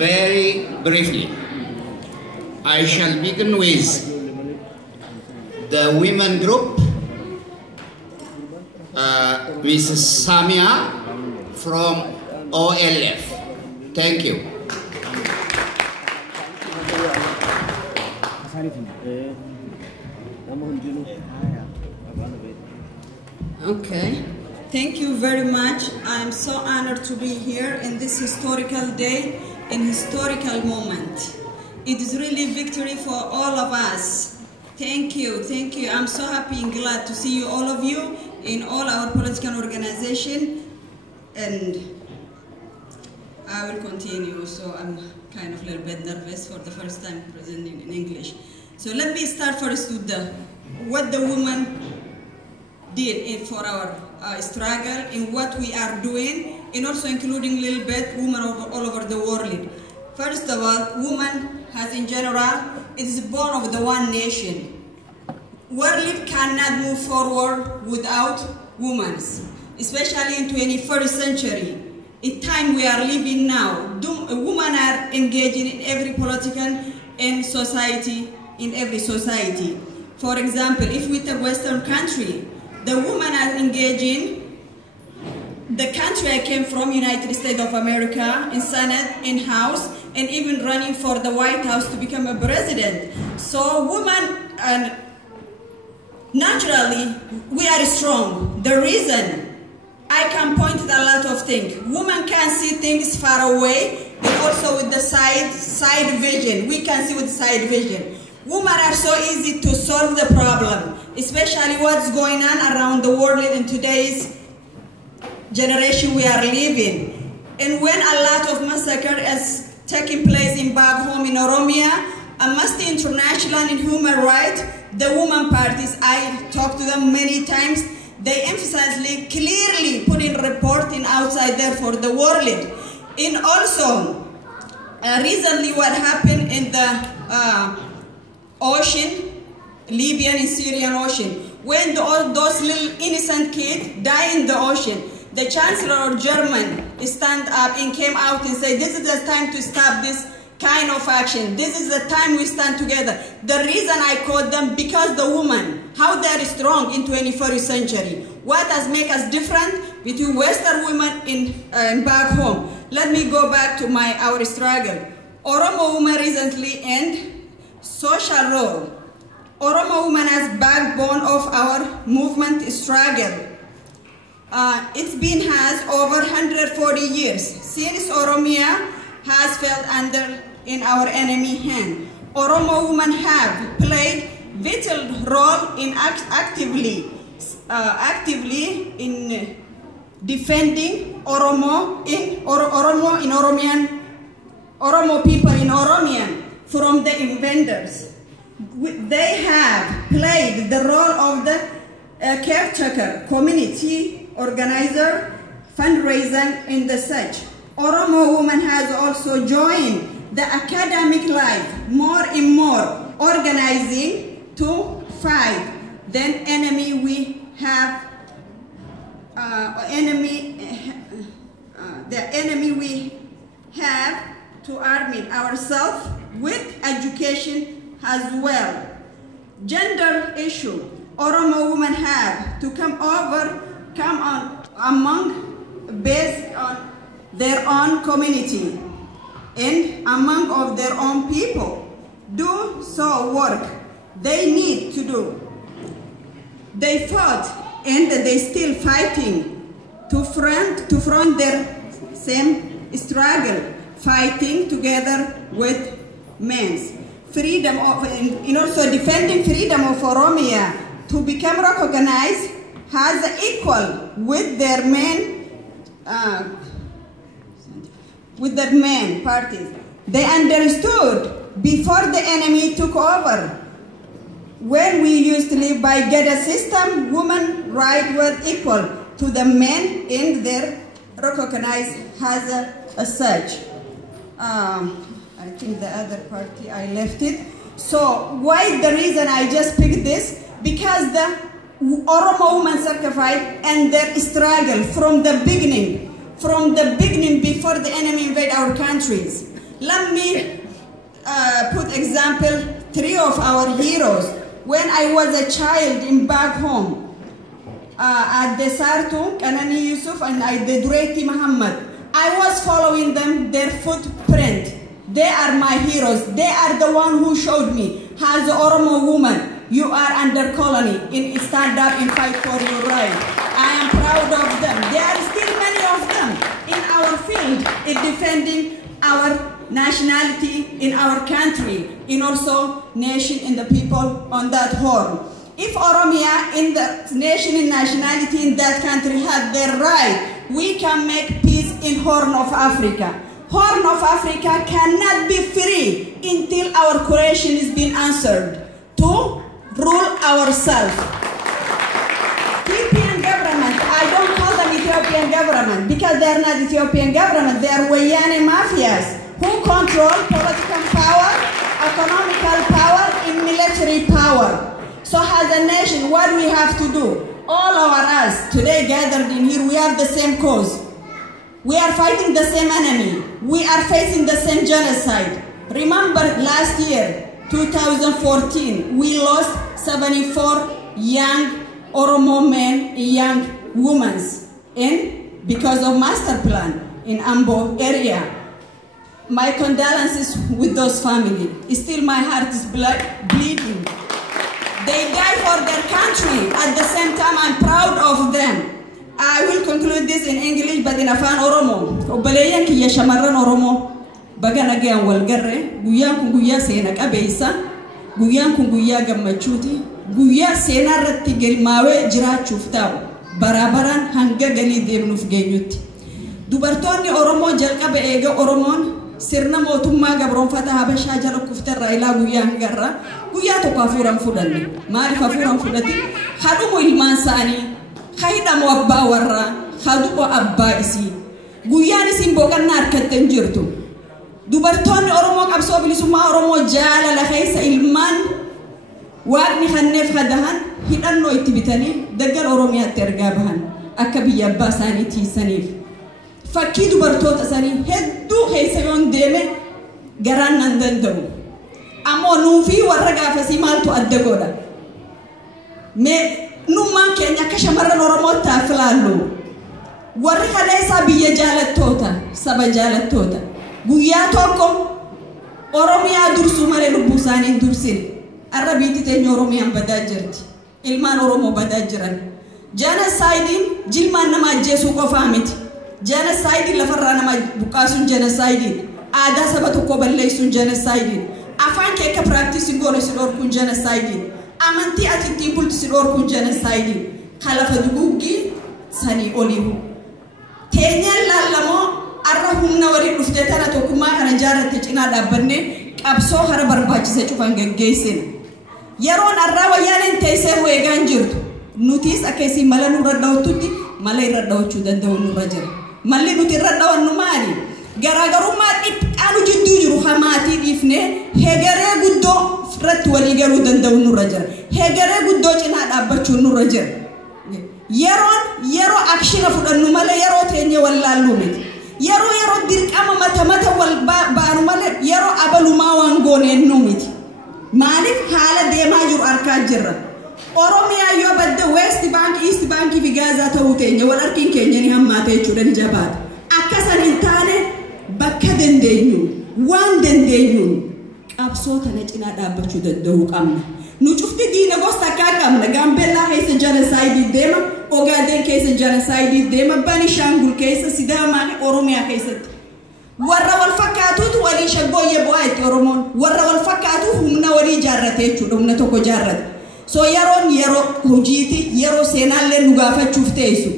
very briefly. I shall begin with the women group, Mrs. Samia from OLF. Thank you. Okay. Thank you very much. I'm so honored to be here in this historical day, in historical moment. It is really victory for all of us. Thank you, thank you. I'm so happy and glad to see you, all of you, in all our political organization. And I will continue, so I'm kind of a little bit nervous for the first time presenting in English. So let me start first with what the women did for our struggle and what we are doing, and also including a little bit women all over the world. First of all, women has in general, it is born of the one nation. World cannot move forward without women, especially in 21st century. In time we are living now, women are engaging in every political and society, in every society. For example, if we take Western country, the women are engaging. The country I came from, United States of America, in Senate, in House, and even running for the White House to become a president. So women, and naturally, we are strong. The reason, I can point at a lot of things. Women can see things far away, and also with the side vision. We can see with side vision. Women are so easy to solve the problem, especially what's going on around the world in today's generation we are living. And when a lot of massacre is taking place in back home in Oromo, Amnesty International and Human Rights, the women parties, I talked to them many times, they emphasize clearly putting reporting outside there for the world. And also, recently what happened in the ocean, Libyan and Syrian ocean, when all those little innocent kids die in the ocean, the Chancellor of Germany stand up and came out and said, this is the time to stop this kind of action. This is the time we stand together. The reason I quote them, because the women, how they are strong in 21st century. What has made us different between Western women in back home? Let me go back to our struggle. Oromo women recently end social role. Oromo women as backbone of our movement struggle. It's been over 140 years since Oromia has fell under in our enemy hand. Oromo women have played vital role in actively in defending Oromo people in Oromian from the invaders. They have played the role of the caretaker, community organizer, fundraiser, and the such. Oromo women has also joined the academic life more and more, organizing to fight the enemy we have, to arm ourselves with education as well. Gender issue, Oromo women have to come among based on their own community and among of their own people. Do so work they need to do. They fought and they still fighting to front their same struggle, fighting together with men's freedom of, and also defending freedom of Oromia to become recognized as equal with their men parties. They understood before the enemy took over. When we used to live by Geda system, women rights were equal to the men and they're recognized as such. I think the other party, I left it. So why the reason I just picked this? Because the Oromo women sacrifice and their struggle from the beginning before the enemy invade our countries. Let me put example 3 of our heroes. When I was a child in back home, at the Sartung, Kanani Yusuf and the Dureti Muhammad, I was following them, their footprint. They are my heroes. They are the one who showed me, as an Oromo woman, you are under colony, stand up and fight for your right. I am proud of them. There are still many of them in our field in defending our nationality in our country, in also nation and the people on that horn. If Oromia in the nation and nationality in that country had their right, we can make peace in Horn of Africa. Horn of Africa cannot be free until our creation is being answered to rule ourselves. Ethiopian government, I don't call them Ethiopian government because they are not Ethiopian government, they are Wayane mafias who control political power, economical power, and military power. So as a nation, what we have to do, all of us today gathered in here, we have the same cause. We are fighting the same enemy. We are facing the same genocide. Remember last year, 2014, we lost 74 young Oromo men and young women because of master plan in Ambo area. My condolences with those families. Still my heart is bleeding. They die for their country. At the same time, I'm proud of them. I will conclude this in English, but in Afan Oromo. Obaleyan ki yashamaran Oromo. Bagana gyan walgarre. Guyan kung guya sena kabeisa. Guyan kung guya gammachuti. Guya sena ratti gelmawe jira chuftao. Barabaran hanga gali demnuf genyuti. Dubartonni Oromo jalqabe eega Oromon. Sirna mootummaa gabroonfata habashaa jala kuftarra ilaa guyyaa hangarra guyyaa tokko hafuuran fudhanne maaliif hafuuran fudhati hadhumo ilmaan isaanii hahidhamu abbaa warraa hadumo abbaa isii guyyaan isin boqannaa harkatteen jirtu dubartoonni Oromoo qabsoo bilisummaa Oromoo jaalala keessa ilmaan waaqni hanneef hadahan hidhannoo itti bitanii daggal Oromiyaatti ergaa bahan akka biyya abbaa isaanii tiisaniif. Fakkii dubartoota sanii hedduu keessa yoon deeme garaan nan danda'u. Ammoo nuufi warra gaafasii maaltu adda godha. Nummaan keenya akka shamarran Oromootti afilaallu. Warri kaleessaa biyya jaalattoota, saba jaalattoota. Guyyaa tokko Oromiyaa dursuu malee lubbuu isaanii hin dursine. Arra biitti teenya Oromiyaan badaa jirti. Ilmaan Oromoo badaa jiran. Genocidein jilmaan nama ajjeesuu qofaa miti. Genocide lafarraa nama buqqaasuun genocide. Aadaa saba tokko balleessuun genocide. Afaan kee akka practice goone si dhorkuun genocide. Amantii ati ittiin bultu si dhorkuun genocide. Kalafa duguggii sanii oliihu. Teenyaan laallamoo arra humna walii dhuftee tana tokkummaa kana jaarratte cinaa dhaabbanne qabsoo hara barbaachise cufan gaggeessina. Yeroon arraa wayyaaneen teessee weegaan jirtu. Nutis akka isin mala nurra dhawtutti mala irra dhawachuu danda'u nurra jira. Malli nuti irra dhawannu maali? Garaagarummaa xiqqaanu jidduu jiru hamaatii dhiifnee hegeree guddoo irratti walii galuu danda'u nurra jira. Hegeree guddoo cinaa dhaabbachuu nurra jira. Yeroo akshina fudhannu malee yeroo teenye wallaallu miti. Yeroo dirqama mata wal baanu malee yeroo abalumaa waan gooneennu miti. Maaliif haala deemaa jiru arkaa jirra. Oromiyaa yoo badde West Bank, East Bank fi Gaza ta'uu teenya wal arkiin keenya ni hammaata jechuudha ni jabaata. Akkasan hin taane bakka dandeenyu waan dandeenyuun qabsoo tana cinaa dhaabbachuu danda'uu qabna. Nu cufti diina gosa akka qabna. Gambela keessa genocide deema, Ogaden keessa genocide deema, Benishangul keessa, Sidama Oromiyaa keessatti. Warra wal fakkaatutu walii shaggooyyee bu'aa itti Oromoon. Warra wal fakkaatu humna walii jaarrate jechuudha, humna tokko jaarrate. So yeroo hojiiti yeroo seenaallee nu gaafachuuf teessu.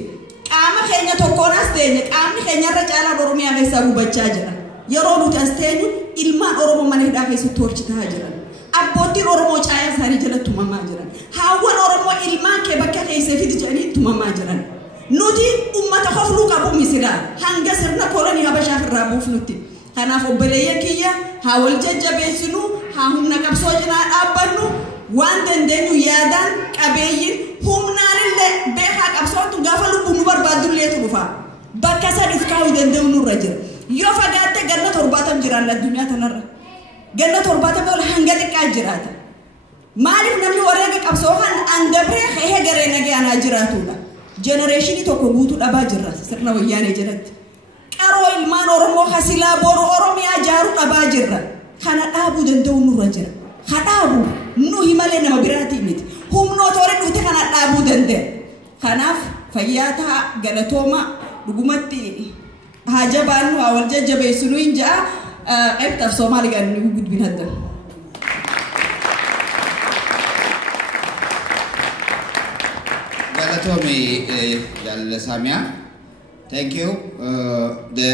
Qaama keenya tokkoon as teenye qaamni keenya irra caalaa Oromiyaa keessaa gubachaa jira. Yeroo nuti as teenyu ilmaan Oromoo mana hidhaa keessatti torchitaa jiran. Abbootiin Oromoo caayaa isaanii jala tumamaa jiran. Haawwan Oromoo ilmaan kee bakka keessee fidi jedhanii tumamaa jiran. Nuti ummata hofluu qabu misiraa hanga sirna kolonii Habashaaf irraa buufnutti. Kanaaf obboleeyyan kiyya haa wal jajjabeessinu haa humna qabsoo cinaa dhaabbannu. Waan dandeenyu yaadaan qabeeyyiin humnaanillee beekaa qabsootu gaafa lubbuu nu barbaadullee dhufa. Bakka sadii kaa'uu danda'u nurra jira. Yoo fagaatte ganna 70 jiran addunyaa tanarra ganna 70 ol hanga xiqqaa jiraata maaliif namni wareega qabsoo kan andabree ehe garee nagaanaa jiraatudha generationi tokko guutuu dhabaa jirra sirna wayyaanee jedhatti qaroo ilmaan oromoo hasilaa boru oromiyaa jaaruu dhabaa jirra kana dhaabuu danda'u nurra jira hadhaabu nu himalee nama biraati miti humnoota hore dhufte kana dhaabuu danda'a kanaaf fayyaata galatooma dhugumatti hajabaanu awal jajjabeessinu injaa qaybtaaf Soomaali gaanii gudbin hadda Galatomi Jalla Samia. Thank you. The